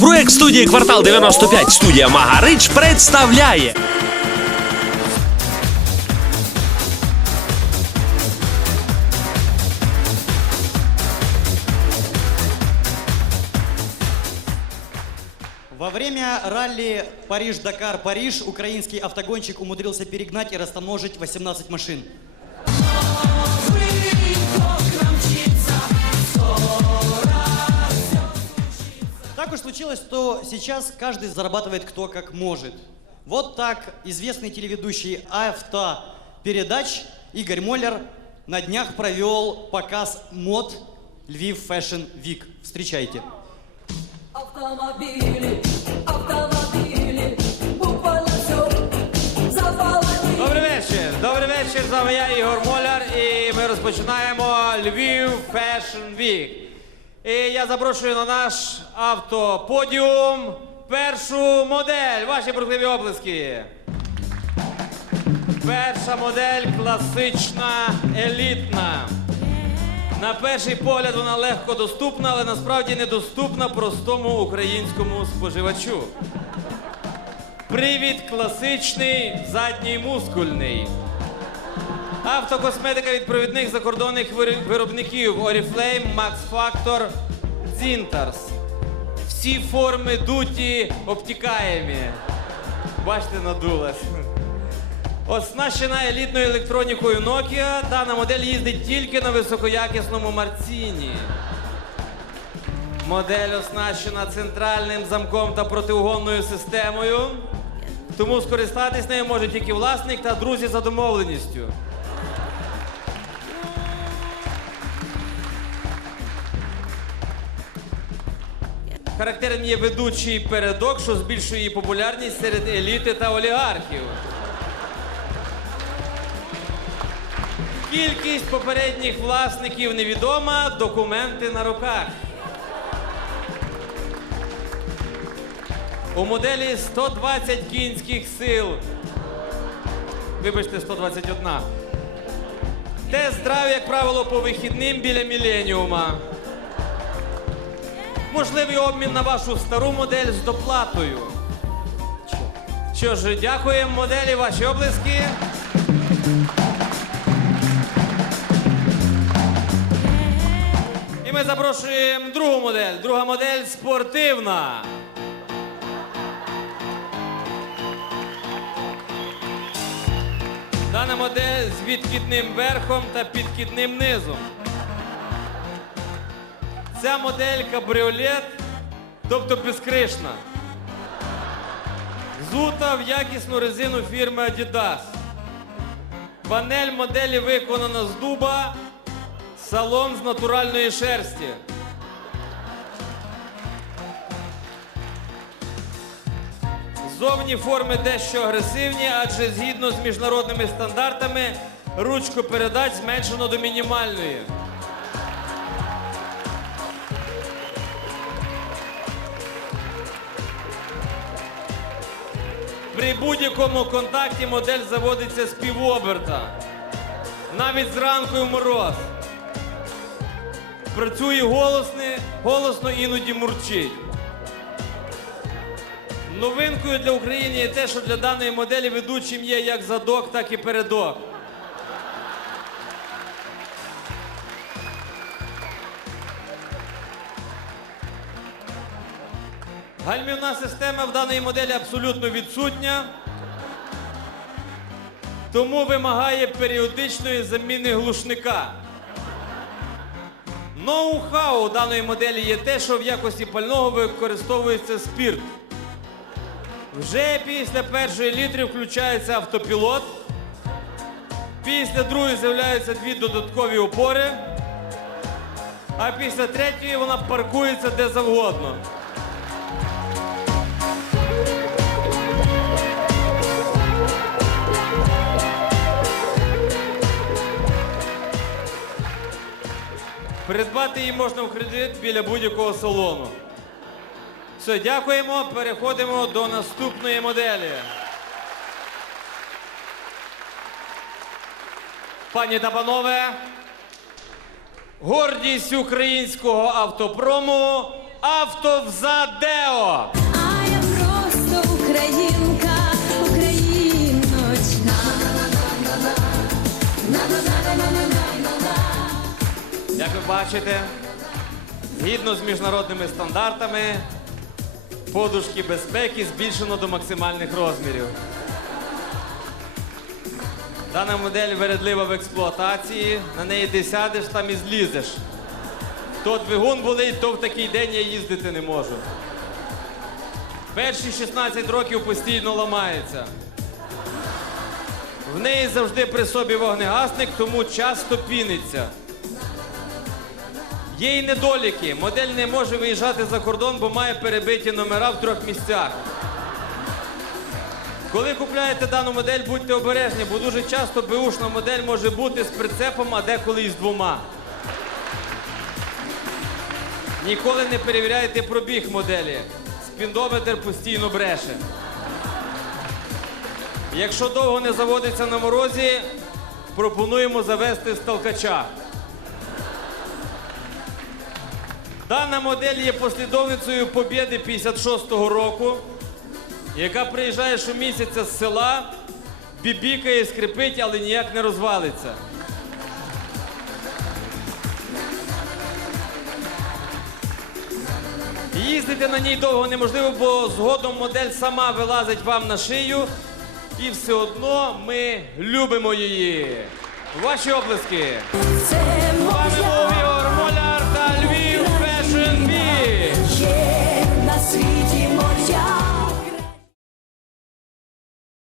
Проект студії Квартал 95 студія Магарич представляє. Во время ралли Париж-Дакар-Париж украинский автогонщик умудрился перегнать и растаможить 18 машин. Так уж случилось, что сейчас каждый зарабатывает кто как может. Вот так известный телеведущий автопередач Игорь Моллер на днях провел показ мод Львив Fashion Week. Встречайте. Автомобили, автомобили, буквально все завалено. Добрий вечір. Добрий вечір. З вами я Ігор Моляр, і ми розпочинаємо Львів Fashion Week. І я запрошую на наш автоподіум першу модель. Ваші бурхливі оплески. Перша модель класична, елітна. На перший погляд вона легко доступна, але насправді недоступна простому українському споживачу. Привід класичний, задній мускульний. Автокосметика від провідних закордонних виробників Oriflame, Max Factor, Zintars. Всі форми дуті обтікаємі. Бачите, надулась. Оснащена елітною електронікою Nokia, дана модель їздить тільки на високоякісному Марціні. Модель оснащена центральним замком та протиугонною системою. Тому скористатись нею може тільки власник та друзі за домовленістю. Характерним є ведучий передок, що збільшує її популярність серед еліти та олігархів. Кількість попередніх власників невідома, документи на руках. У моделі 120 кінських сил. Вибачте, 121. Тест-драйв, як правило, по вихідним біля міленіума. Можливий обмін на вашу стару модель з доплатою. Що ж, дякуємо моделі, ваші облиски. І ми запрошуємо другу модель. Друга модель спортивна. Дана модель з відкидним верхом та підкидним низом. Ця модель кабріолет, тобто безкришна. Зута в якісну резину фірми Adidas. Панель моделі виконана з дуба, салон з натуральної шерсті. Зовні форми дещо агресивні, адже згідно з міжнародними стандартами ручку передач зменшено до мінімальної. При будь-якому контакті модель заводиться з півоберта. Навіть зранку в мороз. Працює голосне, голосно іноді мурчить. Новинкою для України є те, що для даної моделі ведучим є як задок, так і передок. Гальмівна система в даної моделі абсолютно відсутня, тому вимагає періодичної заміни глушника. Ноу-хау даної моделі є те, що в якості пального використовується спірт. Вже після першої літри включається автопілот. Після другої з'являються дві додаткові опори. А після третьої вона паркується де завгодно. Придбати її можна в кредит біля будь-якого салону. Все, дякуємо. Переходимо до наступної моделі. Пані та панове, гордість українського автопрому Автовзадео. А я просто українка, Як ви бачите, згідно з міжнародними стандартами, подушки безпеки збільшено до максимальних розмірів. Дана модель вередлива в експлуатації, на неї ти сядеш, там і злізеш. То двигун болить, то в такий день я їздити не можу. Перші 16 років постійно ламається. В неї завжди при собі вогнегасник, тому часто піниться. Є й недоліки. Модель не може виїжджати за кордон, бо має перебиті номера в трьох місцях. Коли купляєте дану модель, будьте обережні, бо дуже часто беушна модель може бути з прицепом, а деколи і з двома. Ніколи не перевіряйте пробіг моделі. Спіндометр постійно бреше. Якщо довго не заводиться на морозі, пропонуємо завести з Дана модель є послідовницею Побєди 56-го року, яка приїжджає щомісяця з села, бібікає, скрипить, але ніяк не розвалиться. Їздити на ній довго неможливо, бо згодом модель сама вилазить вам на шию, і все одно ми любимо її. Ваші облески. Це моя